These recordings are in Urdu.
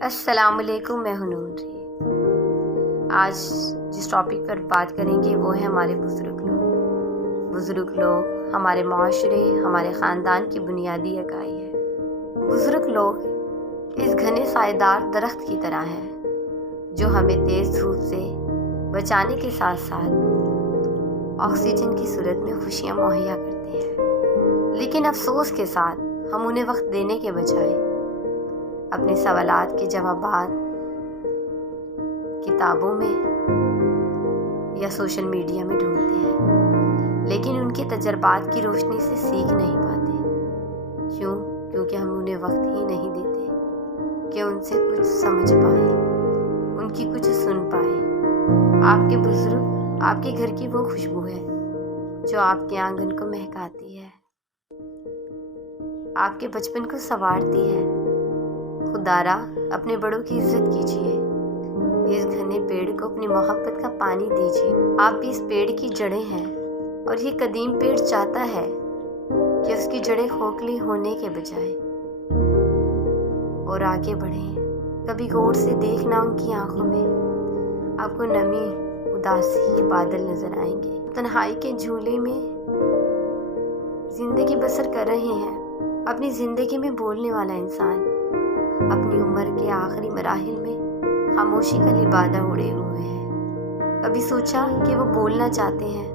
السلام علیکم، میں ہوں نور۔ آج جس ٹاپک پر بات کریں گے وہ ہے ہمارے بزرگ لوگ ہمارے معاشرے، ہمارے خاندان کی بنیادی اکائی ہے۔ بزرگ لوگ اس گھنے سایہ دار درخت کی طرح ہیں جو ہمیں تیز دھوپ سے بچانے کے ساتھ ساتھ آکسیجن کی صورت میں خوشیاں مہیا کرتے ہیں، لیکن افسوس کے ساتھ ہم انہیں وقت دینے کے بجائے اپنے سوالات کے جوابات کتابوں میں یا سوشل میڈیا میں ڈھونڈتے ہیں، لیکن ان کے تجربات کی روشنی سے سیکھ نہیں پاتے۔ کیونکہ ہم انہیں وقت ہی نہیں دیتے کہ ان سے کچھ سمجھ پائیں، ان کی کچھ سن پائیں۔ آپ کے بزرگ آپ کے گھر کی وہ خوشبو ہے جو آپ کے آنگن کو مہکاتی ہے، آپ کے بچپن کو سنوارتی ہے۔ خدارا اپنے بڑوں کی عزت کیجیے، اس گھنے پیڑ کو اپنی محبت کا پانی دیجیے۔ آپ بھی اس پیڑ کی جڑیں ہیں اور یہ قدیم پیڑ چاہتا ہے کہ اس کی جڑیں کھوکھلی ہونے کے بجائے اور آگے بڑھیں۔ کبھی غور سے دیکھنا ان کی آنکھوں میں، آپ کو نمی اداسی کے بادل نظر آئیں گے۔ تنہائی کے جھولے میں زندگی بسر کر رہے ہیں، اپنی زندگی میں بولنے والا انسان اپنی عمر کے آخری مراحل میں خاموشی کا لبادہ اڑے ہوئے ہیں۔ کبھی سوچا کہ وہ بولنا چاہتے ہیں،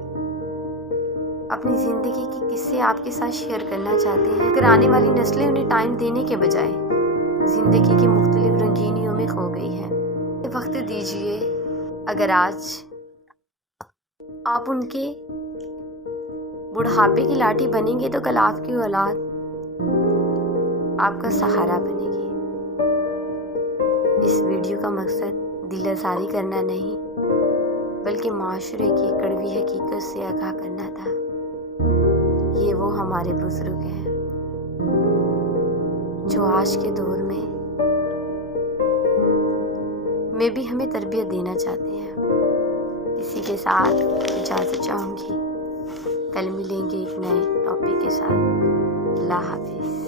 اپنی زندگی کے قصے آپ کے ساتھ شیئر کرنا چاہتے ہیں، اگر آنے والی نسلیں انہیں ٹائم دینے کے بجائے زندگی کی مختلف رنگینیوں میں کھو گئی ہیں۔ وقت دیجیے، اگر آج آپ ان کے بڑھاپے کی لاٹھی بنیں گے تو کل آپ کی اولاد آپ کا سہارا بنے گی۔ اس ویڈیو کا مقصد دل آزاری کرنا نہیں، بلکہ معاشرے کی کڑوی حقیقت سے آگاہ کرنا تھا۔ یہ وہ ہمارے بزرگ ہیں جو آج کے دور میں بھی ہمیں تربیت دینا چاہتے ہیں۔ اسی کے ساتھ اجازت چاہوں گی، کل ملیں گے ایک نئے ٹاپک کے ساتھ۔ اللہ حافظ۔